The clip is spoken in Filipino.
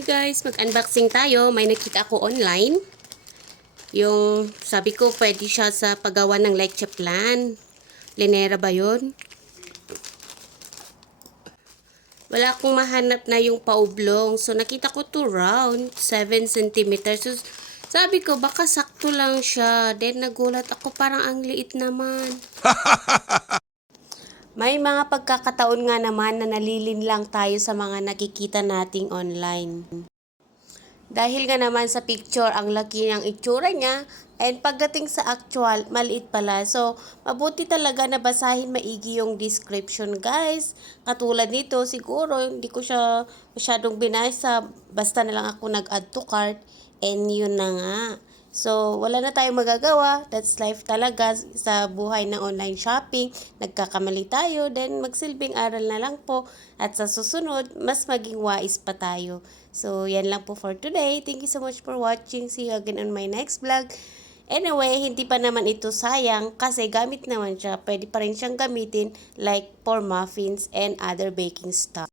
Guys, mag-unboxing tayo. May nakita ako online. Yung sabi ko pwede siya sa paggawa ng leche plan. Linera ba yun? Wala akong mahanap na yung paublong. So, nakita ko to round. 7 centimeters. So, sabi ko, baka sakto lang siya. Then, nagulat ako. Parang ang liit naman. May mga pagkakataon nga naman na nalilin lang tayo sa mga nakikita nating online. Dahil nga naman sa picture, ang laki ng itsura niya, and pagdating sa actual, maliit pala. So, mabuti talaga na basahin maigi yung description, guys. Katulad nito, siguro, hindi ko siya masyadong binasa. Basta na lang ako nag-add to cart, and yun na nga. So, wala na tayong magagawa. That's life talaga sa buhay ng online shopping. Nagkakamali tayo, then magsilbing aral na lang po. At sa susunod, mas maging wais pa tayo. So, yan lang po for today. Thank you so much for watching. See you again on my next vlog. Anyway, hindi pa naman ito sayang kasi gamit naman siya. Pwede pa rin siyang gamitin like for muffins and other baking stuff.